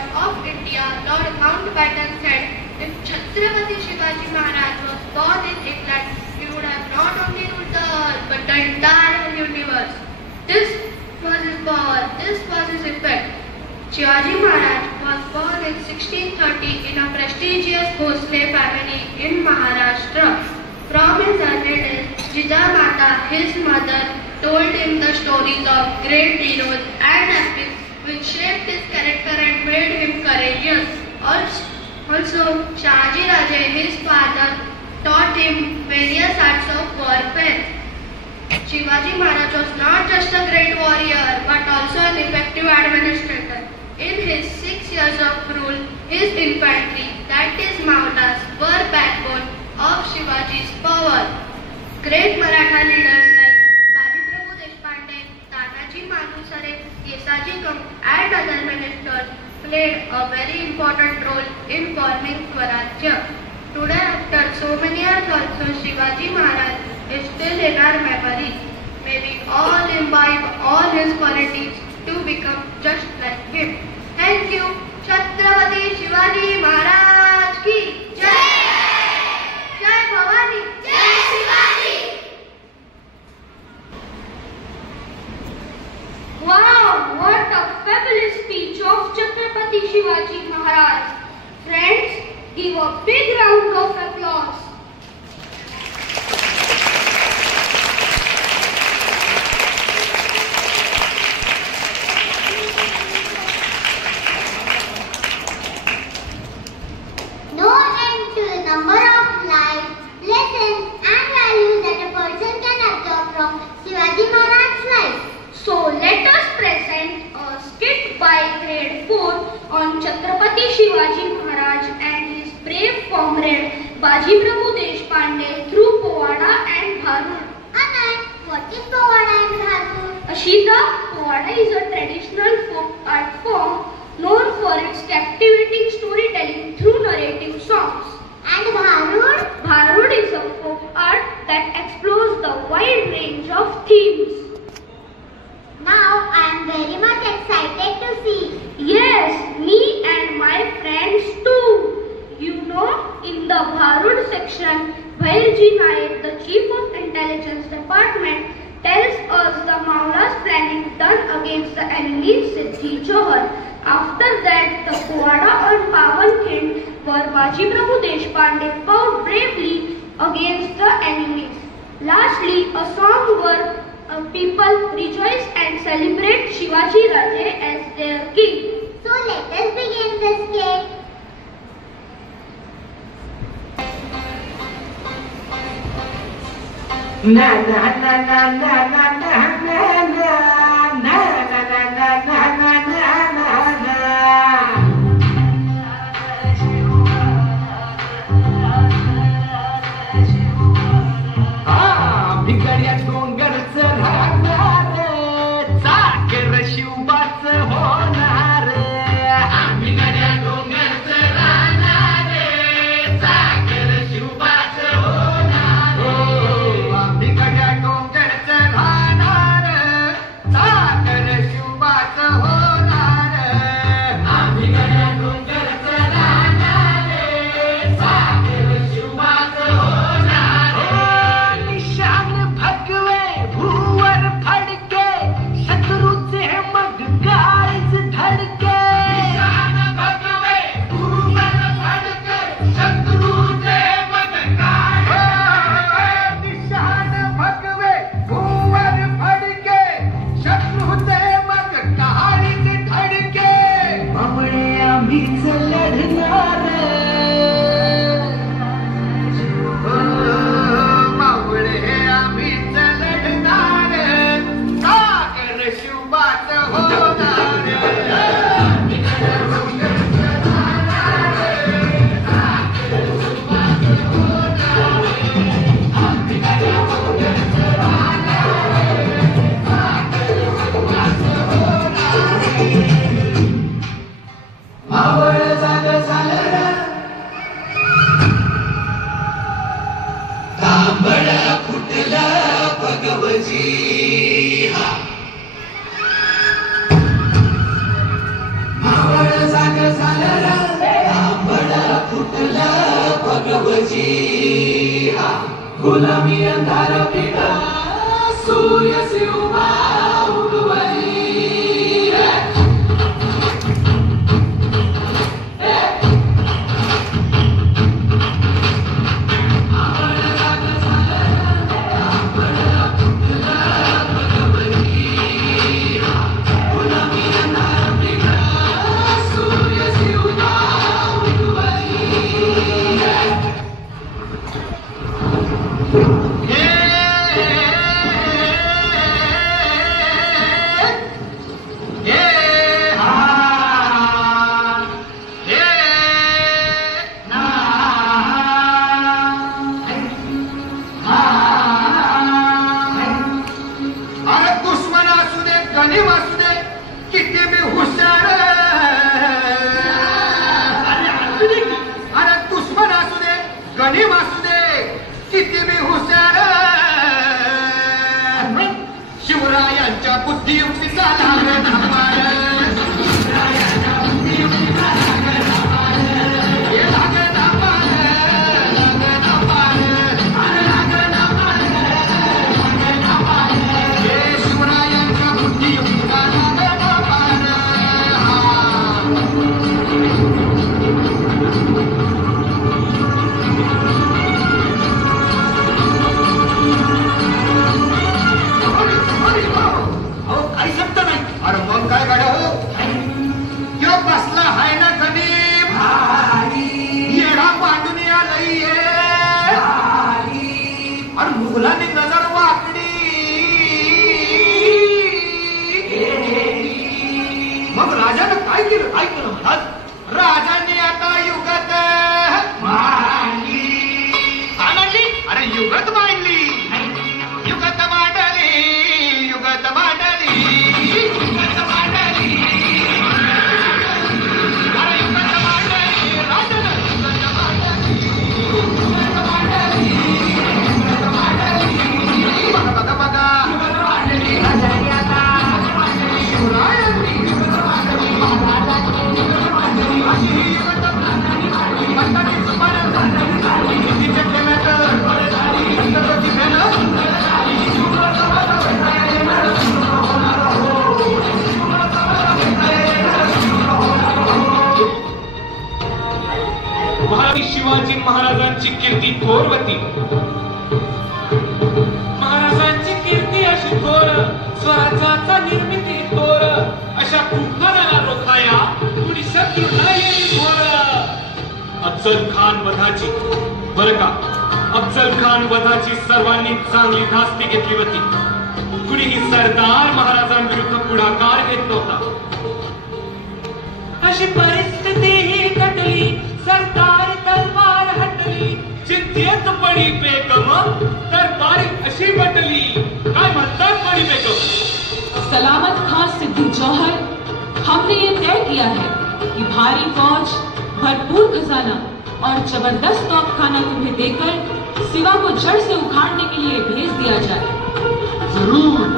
Emperor of India, Lord Mountbatten, said, if Chhatrapati Shivaji Maharaj was born in England, he would have not only ruled the earth but the entire universe. This was his power, this was his effect. Shivaji Maharaj was born in 1630 in a prestigious Bhosle family in Maharashtra. From his early days, Jijamata, his mother, told him the stories of great heroes and epics which shaped his character and made him courageous. Also, Shahaji Raje, his father, taught him various arts of warfare. Shivaji Maharaj was not just a great warrior but also an effective administrator. In his 6 years of rule, his infantry, that is Maulas, were backbone of Shivaji's power. Great Maratha leaders like Baji Prabhu Deshpande, Tanaji Manusare, Yesaji Kam and other ministers played a very important role in forming Swarajya. Today, after so many years also, Shivaji Maharaj is still in our memories. May we all imbibe all his qualities to become just like him. Thank you. Chhatrapati Shivaji Maharaj ki Jai! Jai Bhavani! Jai Shivaji! Wow, what a fabulous speech of Chhatrapati Shivaji Maharaj. Friends, give a big round of applause. No end to the number of lives, lessons and values that a person can absorb from Shivaji Maharaj's life. So let us present a skit by grade 4 on Chhatrapati Shivaji Maharaj and his brave comrade Baji Prabhu Deshpande through Povada and Bharur. Anand, what is Povada and Bharur? Ashita, Povada is a traditional folk art form known for its captivating storytelling through narrative songs. And Bharur? Bharud is a folk art that explores the wide range of themes. Now I am very much excited to see. Yes, me and my friends too. You know, in the Bharud section, Bhairji Nair, the Chief of Intelligence Department, tells us the Maulas planning done against the enemy Siddhi Johar. After that, the Povada and Pawan Khind, where Baji Prabhu Deshpande fought bravely against the enemies. Lastly, a song where people rejoice and celebrate Shivaji Raje as their king. So let us begin the skit. Na na na na na na na na na na na na na na na. Ah, भिकड्या डोंगरचं राहणार, चाकर शिवबाचं होणार. भिकड्या डोंगरचं राहणार, चाकर शिवबाचं होणार. भिकड्या डोंगरचं राहणार, चाकर गुलामी अंधार पिढा सूर्य से उभा उगवली शिवरायांच्या बुद्धियुक्तीचा लागत शिवरायांच्या बुद्धियुक्तीचा काही शब्द नाही. अरे मग काय गाड्या हो यो बसला हाय ना गणित येडा पांडुनी आलंय अरे मुघलांनी नजर वाकडी मग राजानं काय केलं महाराज राजांनी आता युगत मांडली काय मांडली अरे युगत मांडली युगत मांडली युगत मांडली शिवाजी महाराजांची कीर्ती थोरवती महाराजांची कीर्ती अशी थोर स्वराज्याचा निर्मिती थोर अशा कुंभाराला रोखाया कुणी शत्रू नाही थोर अफजल खान वधाची बरं का अफजल खान वधाची सर्वांनी चांगली धास्ती घेतली होती कुणीही सरदार महाराजांविरुद्ध पुढाकार घेत नव्हता अशी परिस्थिती ही घडली सरकार तलवार हटली जिद्दीत पडी बेगम दरबारी अशी बटली काय म्हणतात पडी बेगम सलामत खां सिद्दी जौहर हमने ये तय किया है कि भारी फौज भरपूर खजाना और जबरदस्त तोपखाना तुम्हें देकर सिवा को जड़ से उखाड़ने के लिए भेज दिया जाए जरूर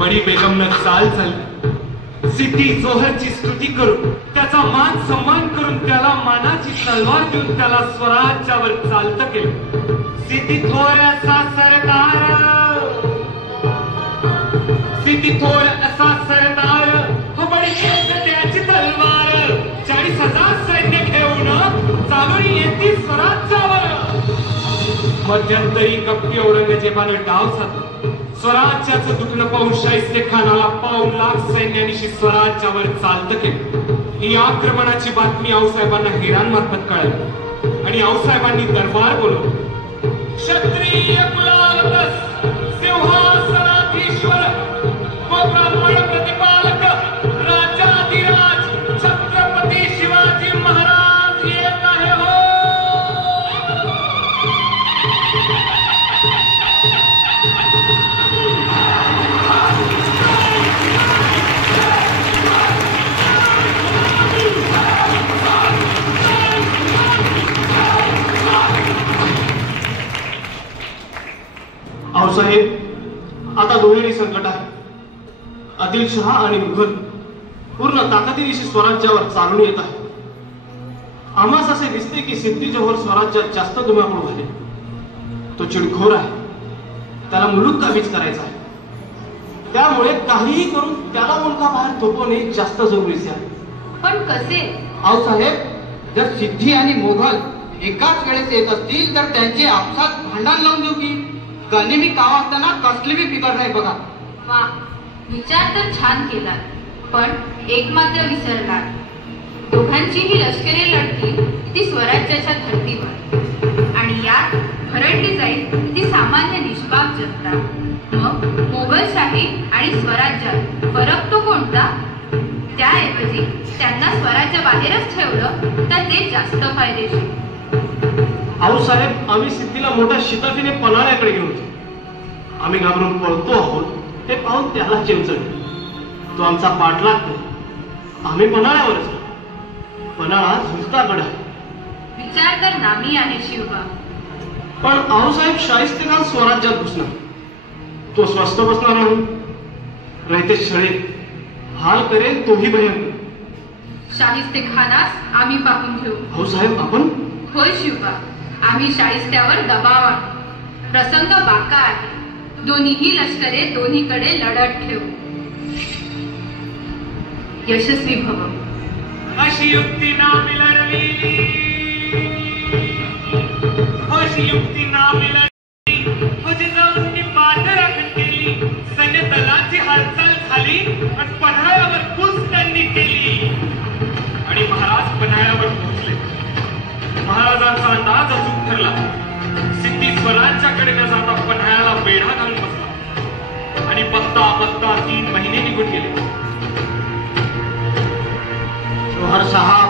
बडी बेगमनं चाल चालली सिद्दी जोहरची स्तुती करून त्याचा मान सन्मान करून त्याला मानाची तलवार देऊन त्याला स्वराज्यावर चालत केलं सिद्दी थोर असा सरदार सिद्दी थोर असा सरदार हो बडी त्याची तलवार 40,000 सैन्य घेऊन चालून येते स्वराज्यावर मध्यंतरी कप्पी औरंगजेबानं डाव साधला स्वराज्याचं दुखणं पाहून शाहिस्ते खानाला 5 लाख सैन्यानिशी स्वराज्यावर चालत केलं ही आक्रमणाची बातमी आऊसाहेबांना हिरांमार्फत कळली आणि आऊसाहेबांनी दरबार बोलवलं क्षत्रिय कुलावतस सिंहासनाधीश्वर व ब्राह्मण प्रतिपालक राजाधिराज छत्रपती शिवाजी महाराज येत आहे हो आऊसाहेब आता दोन्ही संकट आहे आदिलशहा आणि मुघल पूर्ण ताकदीनिशी स्वराज्यावर चालून येत आहे आम्हास असे दिसते की सिद्धी जोहर स्वराज्यात जास्त धुमाकूळ झाले. तो चिडखोर आहे, त्याला मुलूक काबीज करायचा आहे. त्यामुळे काहीही करून त्याला मुलगा बाहेर थोपवणे जास्त जरुरीचे आहे. पण कसे? आऊसाहेब, जर सिद्धी आणि मोघल एकाच वेळेस येत असतील तर त्यांचे आपसात भांडण लावून देऊ की? गनिमी कावा असताना कसली बी बिघड नाही बघा. वा, विचार तर छान केला, पण एक मात्र विसरणार. दोघांचीही लष्करे लढतील ती स्वराज्याच्या धर्तीवर, आणि यात भरडली जाईल ती सामान्य निष्पाप जनता. मग मोगलशाही आणि स्वराज्यात फरक तो कोणता? त्याऐवजी त्यांना स्वराज्याबाहेरच ठेवलं तर ते जास्त फायदेशीर. आऊसाहेब, आम्ही सिद्धीला मोठ्या शिताफीने पन्हाळ्याकडे घेऊन जाऊ. आम्ही घाबरून पळतो आहोत हे पाहून त्याला चिंचडले. तो आमचा पाठ लागतो. आम्ही पन्हाळ्यावरच. पन्हाळा झुलता गड आहे. विचार तर नामी आहे शिवबा. पण आऊसाहेब, शाहिस्तेखान स्वराज्यात घुसणार. तो स्वस्त बसणार नाही. रयते छळे हाल करेल तोही भयंकर. शाहिस्तेखानास आम्ही पाहून घेऊ. आऊसाहेब, आपण? होय शिवबा, आम्ही शाहिस्त्यावर दबाव आणू. प्रसंग बाका आहे. दोन्हीही लष्करे दोन्हीकडे लढत ठेवू. यशस्वी भव. अशी युक्ती नामी लढली, अशी युक्ती नामी लढली, म्हणजे जाऊन पाठ राखण केली. सैन्य दलाची हालचाल झाली आणि पन्हाळ्यावर कूच त्यांनी केली. आणि महाराज पन्हाळ्यावर पोहोचले. महाराजांचा अंदाज अचूक ठरला. सिद्धी स्वराज्याकडे न जाता पन्हाळ्याला वेढा घालून बसला. आणि बघता बघता 3 महिने निघून गेले. जोहर साहब,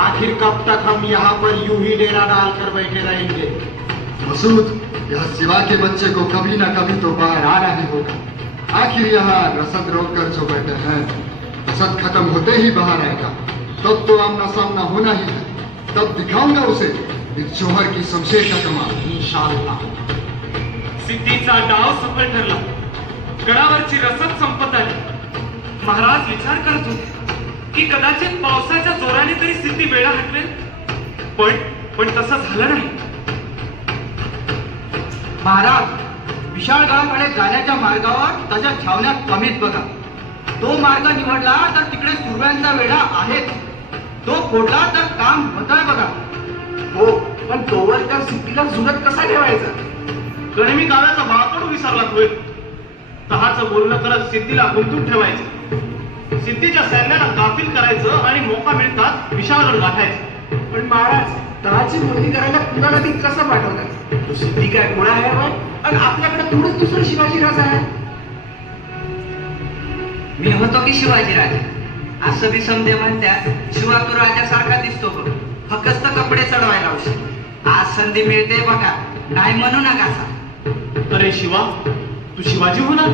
आखिर कब तक हम यहाँ पर यूं ही डेरा डालकर बैठे रहेंगे? मसूद, यह सिवा के बच्चे को कभी न कभी तो बाहर आना ही होगा. आखिर यहाँ रसद रोककर जो बैठे हैं, रसद खत्म होते ही बाहर आएगा. तब तो आमना सामना होना ही है. तब दिखाऊंगा उसे इस जोहर की शमशेर का कमाल. इंशाअल्लाह. सिद्धीचा डाव सफल ठरला. गडावरची रसद संपत आली. महाराज विचार करत होते की कदाचित पावसाच्या जोराने तरी सिद्धी वेळा हटवेल. पण तसं झालं नाही. महाराज, विशाळगडाकडे जाण्याच्या मार्गावर तशा छावण्यात कमीत बघा. तो मार्ग निवडला तर तिकडे सुरव्यांचा वेढा आहेच. तो फोडला तर काम होतंय बघा. हो, पण तोवर त्या सिद्धीला जुलत कसा ठेवायचा? गनिमी काव्याचा बाळकडू विसरला होईल. तहाचं बोलणं करत सिद्धीला गुंतून ठेवायचं. सिद्धीच्या सैन्याला गाफील करायचं आणि मोका मिळतात विशाळगड गाठायचं. पण महाराज, तहाची बोलणी करायला पुन्हा नदी कसं पाठवतात? तो सिद्धी काय कोणा आहे आणि आपल्याकडे थोडंच दुसरं शिवाजीराज आहे. मी होतो की शिवाजीराज असं बी समजे म्हणत्यात. शिवा तो राजासारखा दिसतो बघ, फक्त कपडे चढवायला औषध. आज संधी मिळते बघा, नाही म्हणू नका. अरे शिवा, तू शिवाजी होणार,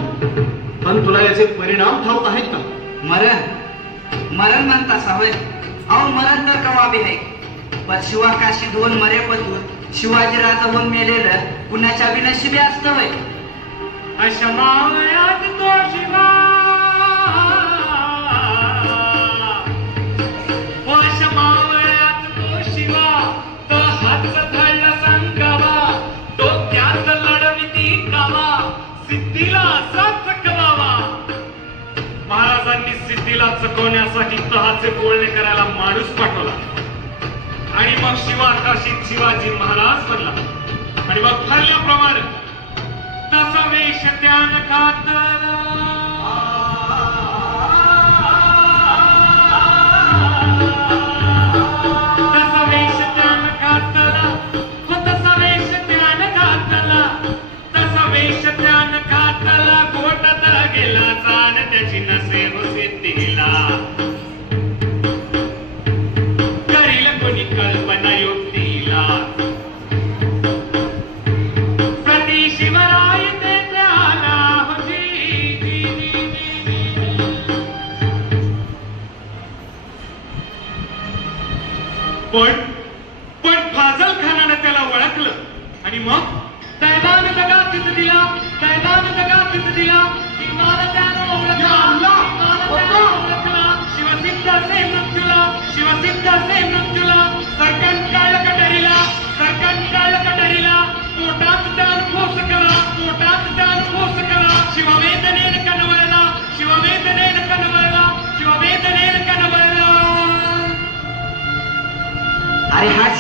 पण तुला याचे परिणाम ठाऊक आहेत का? मरण म्हणता सवय. अहो, मरण तर कवाबी आहे. पण शिवा काशी धुवून मरेपतून शिवाजीराज होऊन मेलेलं कुणाच्या बी नशिबी असतं वय. अशा मावळ्यात तो शिवा, अशा मावळ्यात तो शिवा, तो हात धरला सांगावा, डोक्यात लढविती कावा, सिद्धीला असा चकवावा. महाराजांनी सिद्धीला चकवण्यासाठी तहाचे बोलणे करायला माणूस पाठवला. आणि मग शिवा काशीत शिवाजी महाराज बनला. आणि मग ठरल्याप्रमाणे तसा वेश त्यान घातला, तसा वेश त्यान घातला, तसा वेश त्यान घातला, तसा वेश त्यान घातला. गोटात गेला जाण त्याची नसे हो सिद्धीला. करील कोणी कल्पना युक्तीला. प्रति शिवराय तेथे आला होती,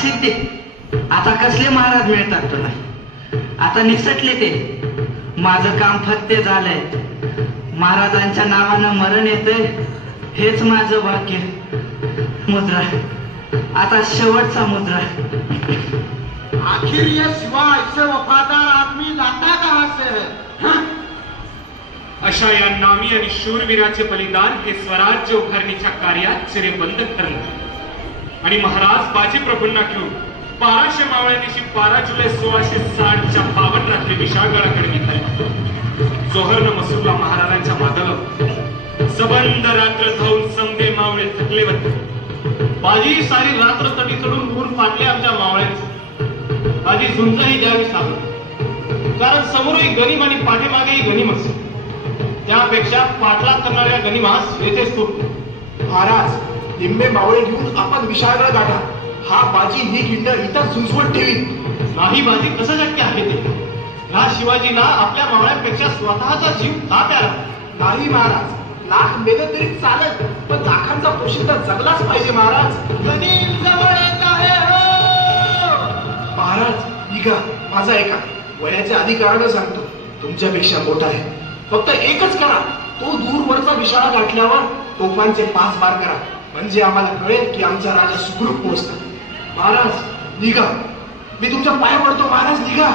असतील ते आता कसले महाराज मिळतात तुला? आता निसटले ते. माझं काम फत्ते झालंय. महाराजांच्या नावानं मरण येतंय हेच माझं भाग्य. मुद्रा, आता शेवटचा मुद्रा. आखिर ये शिवा ऐसे वफादार आदमी जाता कहां से? अशा या नामी आणि शूरवीराचे बलिदान हे स्वराज्य उभारणीच्या कार्यात चिरेबंद ठरलं आणि महाराज बाजीप्रभूंना घेऊन 1200 मावळ्यांनीशी 12 जुलै 1660च्या पावन रात्री विशाळगडाकडे निघाले. जोहरनं मसूरला महाराजांच्या मागाला सबंध रात्र धावून समदे मावळे थकले होते. बाजी सारी रात्र तटी चढून ऊर फाटले आमच्या मावळ्यांचे. बाजी झुंजही द्यावी लागली, कारण समोरही गनिम आणि पाठीमागेही गनिमच. त्यापेक्षा पाठलाग करणाऱ्या गनिमास येथेच तुटतो. महाराज, लिंबे मावळे घेऊन आपण विशाळगड गाठा. हा बाजी ही खिंड इथं झुंजवत ठेवी. नाही बाजी, कसं शक्य आहे ते? ह्या शिवाजीला आपल्या मावळ्यांपेक्षा स्वतःचा जीव का प्यारा? नाही महाराज, लाख मेलं तरी चालेल, पण लाखांचा पोशिंदा जगलाच पाहिजे महाराज. गनिम जवळ येत आहे हो. महाराज निघा, माझा ऐका. वयाच्या अधिकारानं सांगतो, तुमच्यापेक्षा मोठा आहे. फक्त एकच करा, तो दूरवरचा विशाळा गाठल्यावर तोफांचे 5 बार करा, म्हणजे आम्हाला कळेल की आमचा राजा सुखरूप पोहोचतो. महाराज निघा, मी तुमच्या पाया पडतो. महाराज निघा.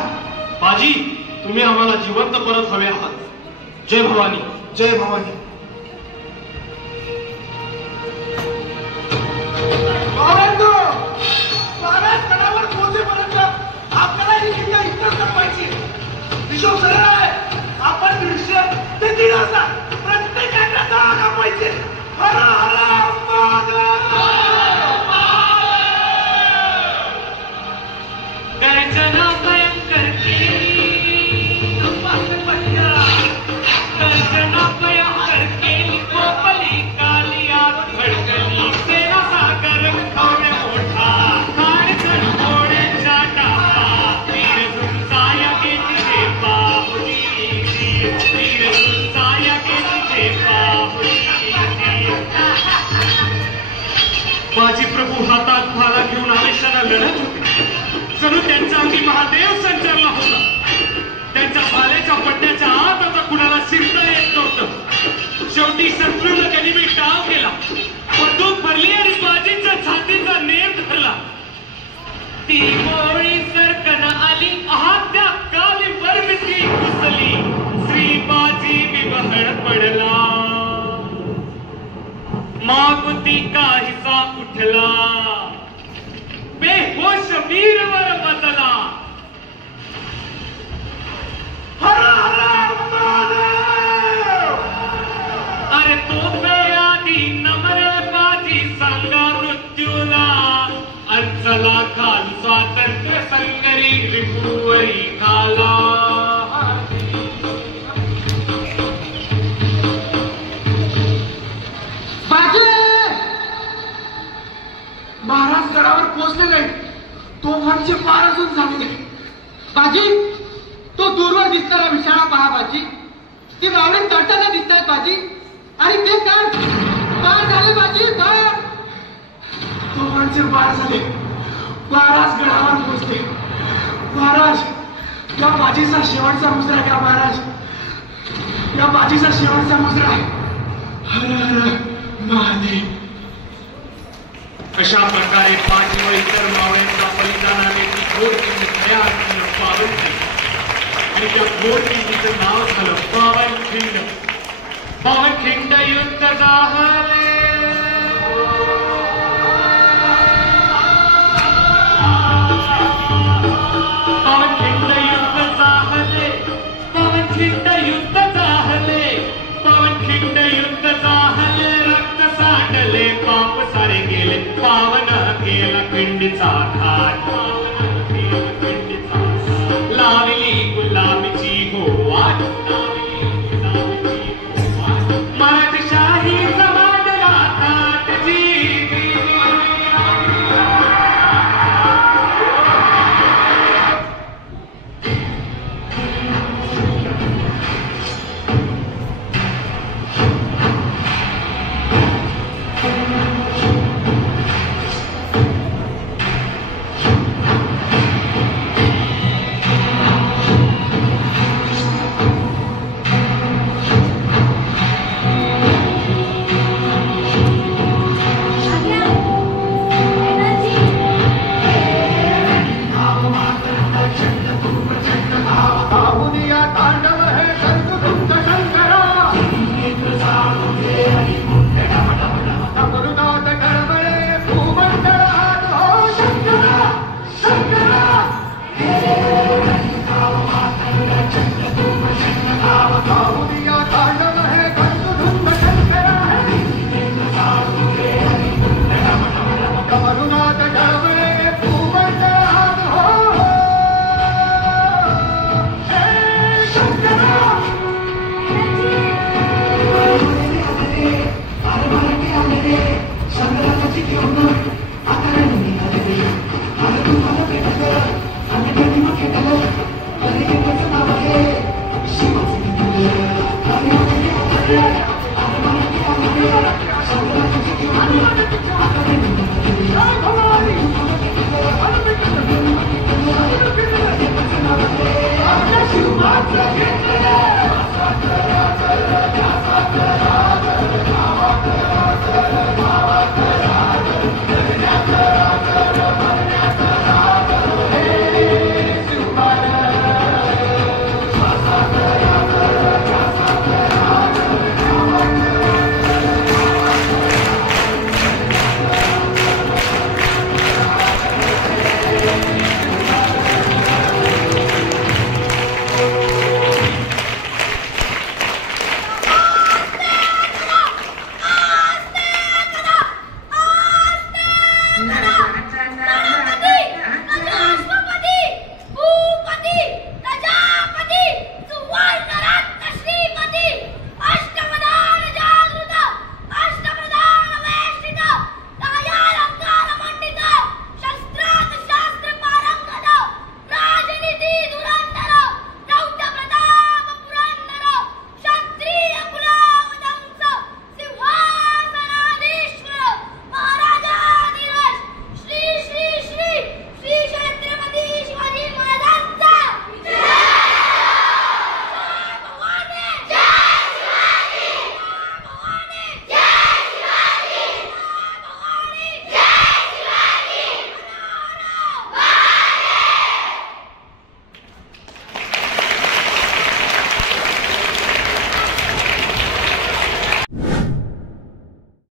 बाजी, तुम्ही आम्हाला जिवंत परत हवे आहात. जय भवानी. जय भवानी. महाराज गडावर पोहोचेपर्यंत आपल्याला ही खिंड इथं संपवायची. हिशोब सरळ आहे. आपण 150 ते 1,500 प्रत्येकाच्या जागा कापायचे. हर हर गर्जना भयंकर केली, गर्जना भयंकर केली, कोपली कालियात भडकली. सेना सागर खवणे मोठा, काळजण घोड्यांच्या टापा. वीर झुंजाया गेली झेपा होती, वीर झुंजाया गेली झेपा होती. बाजी प्रभू हातात भाला घेऊन आवेशाला लढत होते. जणू त्यांचा अगदी महादेव संचारला होता. त्यांच्या भाल्याच्या पट्ट्याच्या आत आता कुणाला शिरता येत नव्हतं. शेवटी शत्रूनं गनिमी डाव केला, बंदूक भरली आणि बाजीच्या छातीचा नेम धरला. ती मोळी सरकन आली, आहात्या काली वर्गती घुसली. श्री बाजी विबहळ पडला, मागुती काहीसा उठला. बेहोश वीरवर बदला. हर हर महादेव. अरे तो आधी नमरे बाजी सांगा मृत्यूला. अर्चला खाल स्वातंत्र्य संगरी रिपुवरी घाला. महाराज गडावर पोहोचले नाही. तोफांचे पार अजून झाले. बाजी, तो दूरवर दिसणारा विशाळा पहा बाजी. ती मावळे चढताना दिसत आहेत बाजी. आणि ते पार झाले बाजी, पार. तोफांचे पार झाले. महाराज गडावर पोहोचले. महाराज, या बाजीचा शेवटचा मुजरा घ्या महाराज. या बाजीचा शेवटचा मुजरा. हर हर महादेव. अशा प्रकारे 5 व इतर मावळ्यांच्या बलिदानाने ती घोर किंडी खऱ्या अर्थानं पावन केली आणि त्या घोर किंडीचं नाव झालं पावनखिंड. पावनखिंड युद्ध झाले. पावनखिंड युद्ध झाले. पावनखिंड युद्ध झाले. पावनखिंड युद्ध झाले. रक्त सांडले, पाप सारे गेले. पावन केला खिंडीचा घाट. लावली गुलाबीची हो वाट. मराठशाही समाजला ताटजी. आपल्या शिवाचं